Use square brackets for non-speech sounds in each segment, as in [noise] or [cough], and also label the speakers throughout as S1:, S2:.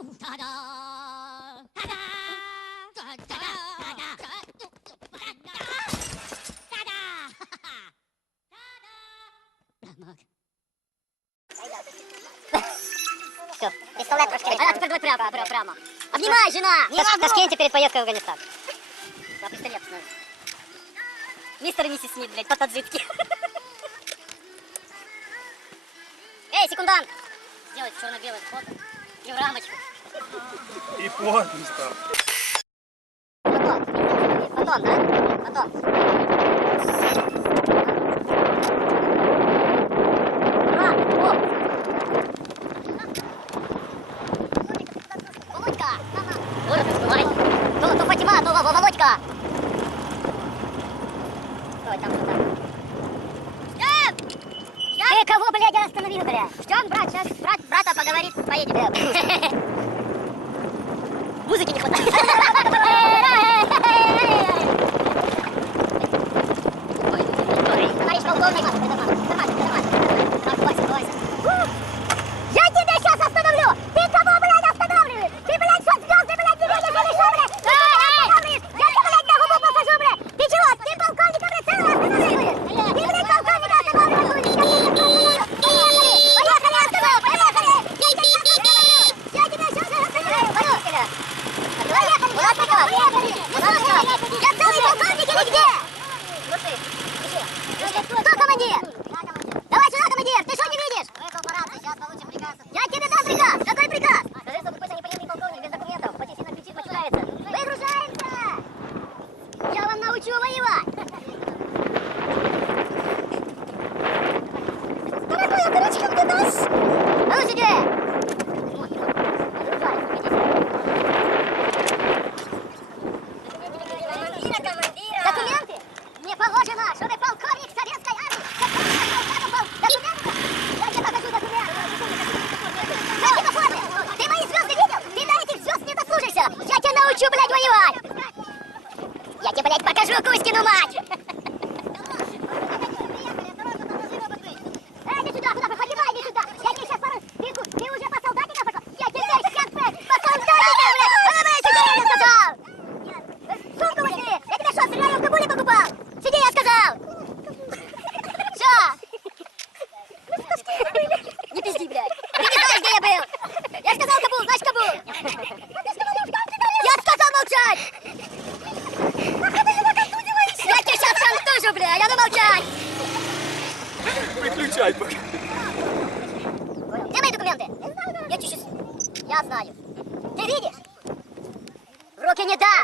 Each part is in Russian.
S1: Та-да! Та-да! Та-да! Та-да!
S2: Все, пистолет трошки.
S1: А теперь давай прямо, прямо, прямо. Обнимай, жена! Не могу!
S2: Ташкенте перед поездкой в Афганистан.
S1: А пистолет снова. Мистер и миссис Смит, блядь, по таджикски. [laughs] Эй, секундант! Сделать черно-белое фото. И в рамочку.
S3: И подпись там.
S2: Потом. Потом, да? Потом.
S1: Поедем. [laughs] Музыки не хватает.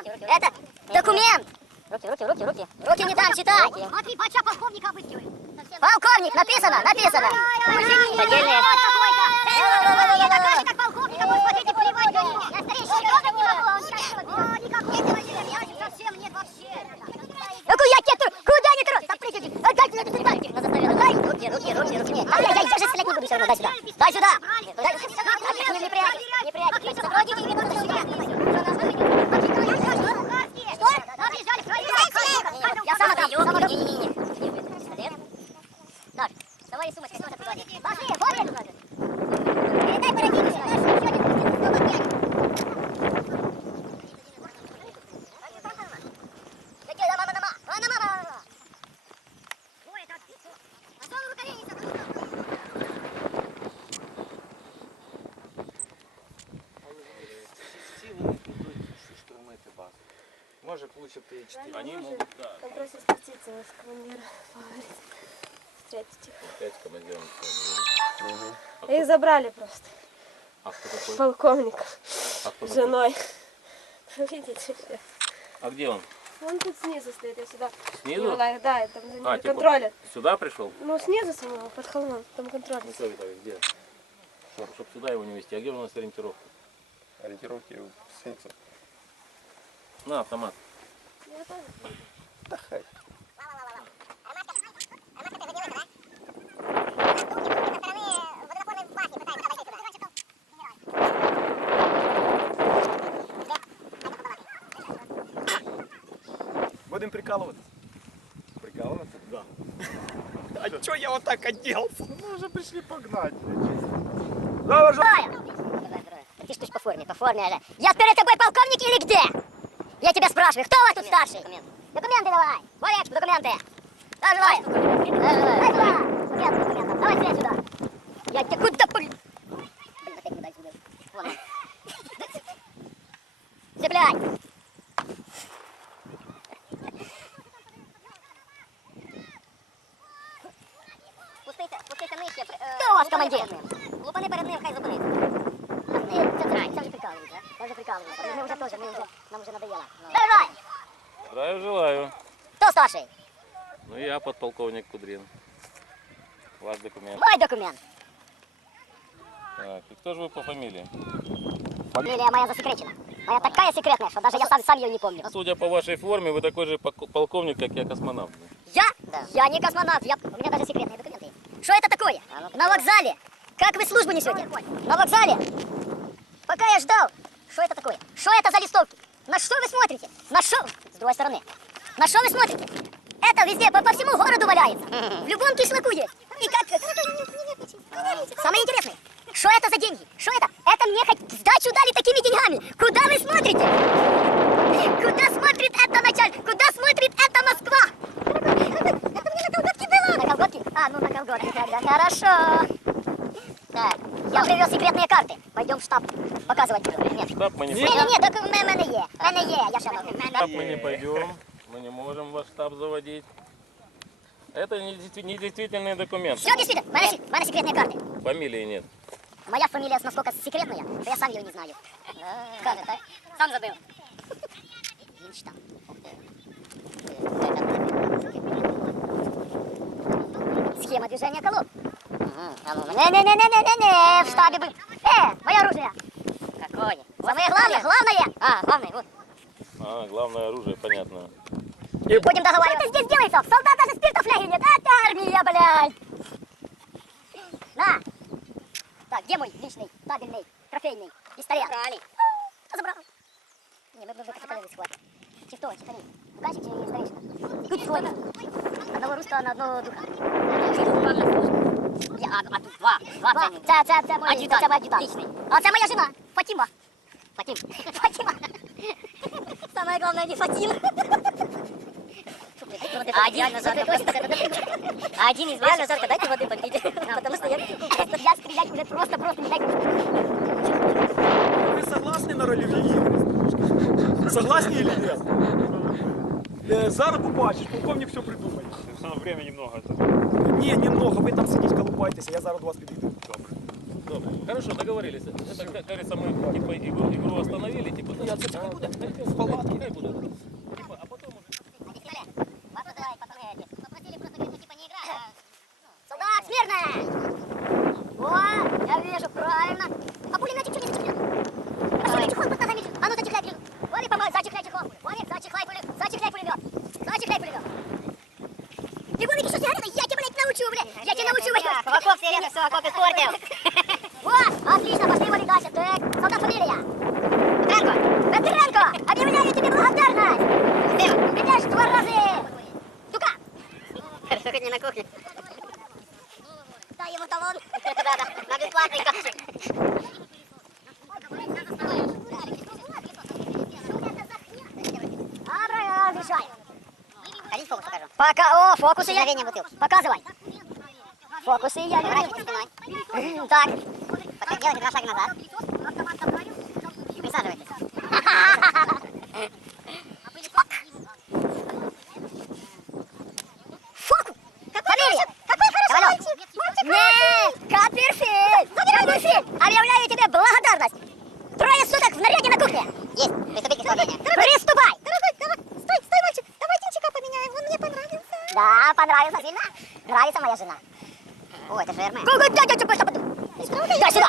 S2: Это документ!
S1: Руки, руки, руки, руки.
S2: Руки не дам, читай!
S1: Смотри, бача полковника обыскивает.
S2: Полковник, написано, написано!
S1: Поддельные.
S2: Я
S1: такая же, как полковник, а вы смотрите, плевать на него.
S2: Я старейший не могу, он
S1: О, никакого этого я совсем нет вообще.
S2: Ну куда я тру? Куда не тру? Так придите! Дай сюда, сюда! Дай! Руки, руки, руки, руки! А я, я даже стрелять не буду все равно, дай сюда! Дай сюда! Дай, не, не прячь, не прячь! Сродите мне надо Что? Я сам отдаю, сам отдаю! Не-не-не! Наш, давай сумочку, сумочку клади. Пошли, ходим! Передай парадигме, наш еще не пустит, снова пять! Какие, да, мама, мама, мама, мама, мама.
S1: Ой, это... А что вы рукавицы?
S3: Может лучше Т4.
S4: Они могут, да,
S5: Он просит спуститься с командира, поговорить. Встретить их.
S4: опять командиром.
S5: Их забрали просто.
S4: А кто такой?
S5: Полковник
S4: А кто
S5: с женой. [laughs] Видите?
S4: А где он?
S5: Он тут снизу стоит, я сюда.
S4: Снизу?
S5: их, Да, там за ними
S4: А, типа-
S5: контролят.
S4: Сюда пришел?
S5: Ну, снизу самого, под холмом, там контролят.
S4: Ну, что, Виталий, где? Чтоб, чтоб сюда его не вести. А где у нас ориентировка?
S3: Ориентировки в Синцев.
S4: На, автомат.
S3: Да хай. Будем прикалываться. Прикалываться?
S4: Да. [laughs]
S3: А чё я вот так оделся? Ну, уже пришли погнать. Давай,
S2: Давай!
S1: Ты что ж по форме, по форме же. Я перед тобой полковник или где? Я тебя спрашиваю, кто у вас тут старший? Документы давай. Валечку, документы. Давай. Дай сюда. Документы, документы. Давай сюда. Я тебя куда пуль... Блин, опять не дай сюда. Вон он. Цепляй.
S2: Пустися, пустися нижче. при- е,
S1: Хто у вас
S2: лупани
S1: командир?
S2: перед ним. Лупани перед ним, хай зупиниться.
S1: Ты, це трай, це вже прикалуєшся, а? Це вже прикалуєшся. Ми вже теж, ми вже, нам вже надоело. Давай.
S4: Здравия желаю.
S1: Хто старший?
S4: Ну я подполковник Кудрин. Ваш документ.
S1: Мой документ.
S4: Так, и кто же вы по фамилии?
S1: Фамилия моя засекречена. Моя такая секретная, что даже я сам, сам ее не помню.
S4: Судя по вашей форме, вы такой же полковник, как я космонавт.
S1: Я? Я не космонавт, я... у меня даже секретные документы. есть. Что это такое? На вокзале. Как вы службу несете? На вокзале. Пока я ждал. Что это такое? Что это за листовки? На что вы смотрите? На что? С другой стороны. На что вы смотрите? Это везде, по, по всему городу валяется. [laughs] В любом кишлаку есть. И как... Самое интересное. Что это за деньги? Что это? Это мне хоть сдачу дали такими деньгами. Куда вы смотрите? Куда смотрит это начальник? Куда смотрит это Москва? Это мне на колготки было. На колготки? А, ну на колготки тогда. Хорошо. Так, я привез секретные карты. Пойдем в штаб. Показывать буду Нет.
S4: Штаб мы не
S1: Ні, ні,
S4: пойдем.
S1: ні, так в мене є. В мене є, я ще можу.
S4: Штаб мы не пойдем. Мы не можем ваш штаб заводить. Это не действи- не действительные документы.
S1: Все, действительно, в мене, сек- в мене секретные карты.
S4: Фамилии нет.
S1: Моя фамилия насколько секретная, что я сам ее не знаю. Как это? Сам забыл. Генштаб. Схема движения колонн. Не-не-не-не-не-не, в штабе был. Э, мое оружие. Самое главное, главное. А, главное, вот.
S4: А, главное оружие, понятно.
S1: Будем договариваться. Что здесь делается? Солдат даже спирта фляги нет. Это армия, блядь. На. Так, где мой личный, табельный, трофейный пистолет? Забрали. Кто забрал? Не, мы бы выкатали схват. Чифто, чифтани. Указчик чи старейшина? Тут двое. Одного русского на одного духа. Я, а, а тут два. Два, два. Це, це, це мой, це мой ад'ютант.
S2: Личний.
S1: А це моя жена, Фатима.
S2: Фатим.
S1: Фатима.
S2: Самое главное, не Фатим.
S1: А
S2: Один реально жарко. А один из реально жарко, дайте воды попить. Потому что я...
S1: Я стрелять уже просто-просто не дай
S3: Ви согласні на рольові ігри? Согласні или нет? Е, Зараз побачиш, полковник все придумає.
S6: Время немного.
S3: Ні, немного, ви там сидіть, колупайтеся, я зараз до вас підійду. Добре.
S4: Добре. Хорошо, договорились. Это, говорится, мы типа игру, игру остановили, типа, да, я пускай будет, в палатке, пускай будет. Типа, а потом уже...
S1: Солдат, смирно! О, я вижу, правильно. А пулеметик что не зачехлен? Красивый чехол под ногами. А ну зачехляй пулемет. Вали, помой, зачехляй чехол. Вали, зачехляй пулемет. Зачехляй пулемет. Зачехляй пулемет. Егорик, что сигарета? Я тебя, блядь, научу, блядь. Я тебя научу, блядь.
S2: Кабаков сирены, все, окоп испортил.
S1: Вот, отлично, пошли вали дальше. Так, солдат фамилия. Петренко. Петренко, объявляю тебе благодарность. Меняешь два раза. Дука.
S2: Хоть не на кухне.
S1: Дай ему талон.
S2: Да-да, [laughs] на бесплатный.
S1: Доброе, разрешай.
S2: Ходить фокус покажу.
S1: Пока, о, фокусы я...
S2: Бутылки.
S1: Показывай. Фокусы я люблю.
S2: спиной.
S1: Так.
S2: Делайте два шага назад. Присаживайтесь. [laughs]
S1: Фокус. Фамилия. Какой хороший мальчик. Нет, Копперфильд. Копперфильд, объявляю тебе благодарность. Трое суток в наряде на кухне.
S2: Есть, приступить к исполнению.
S1: Приступай. Дорогой, давай, стой, стой, мальчик. Давай тинчика поменяем, он мне понравился. Да, понравился сильно. Нравится моя жена.
S2: О, это же Эрме.
S1: Какой дядя тебе что Дай сюда.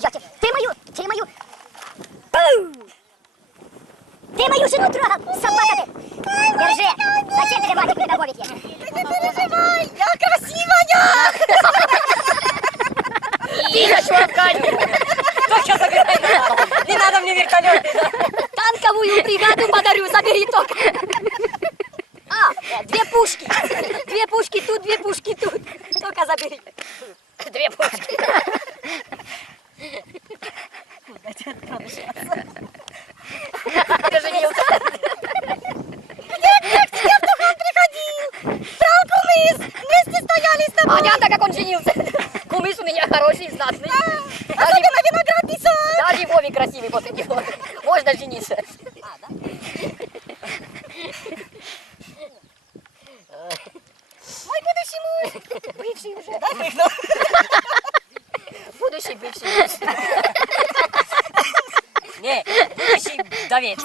S1: Я тебе, ты мою, ты мою. Пу! Ты мою жену трогал, собака ты. Держи. Зачем тебе мать педагогики? Не переживай, я красивая.
S2: Тихо, чувака! [laughs] Только забирай Не надо мне вертолеты.
S1: Танковую бригаду подарю, забери только. тебе повышаться. Ты женился. Я к тебе в Тухан приходил. Брал
S2: кумыс. Вместе стояли с тобой. Понятно, как он женился.
S7: Кумыс у меня хороший, знатный. Да. Особенно виноград несет. Даже Вове красивый после него. Можно жениться. А, да? Мой будущий муж. Бывший уже. Да, будущий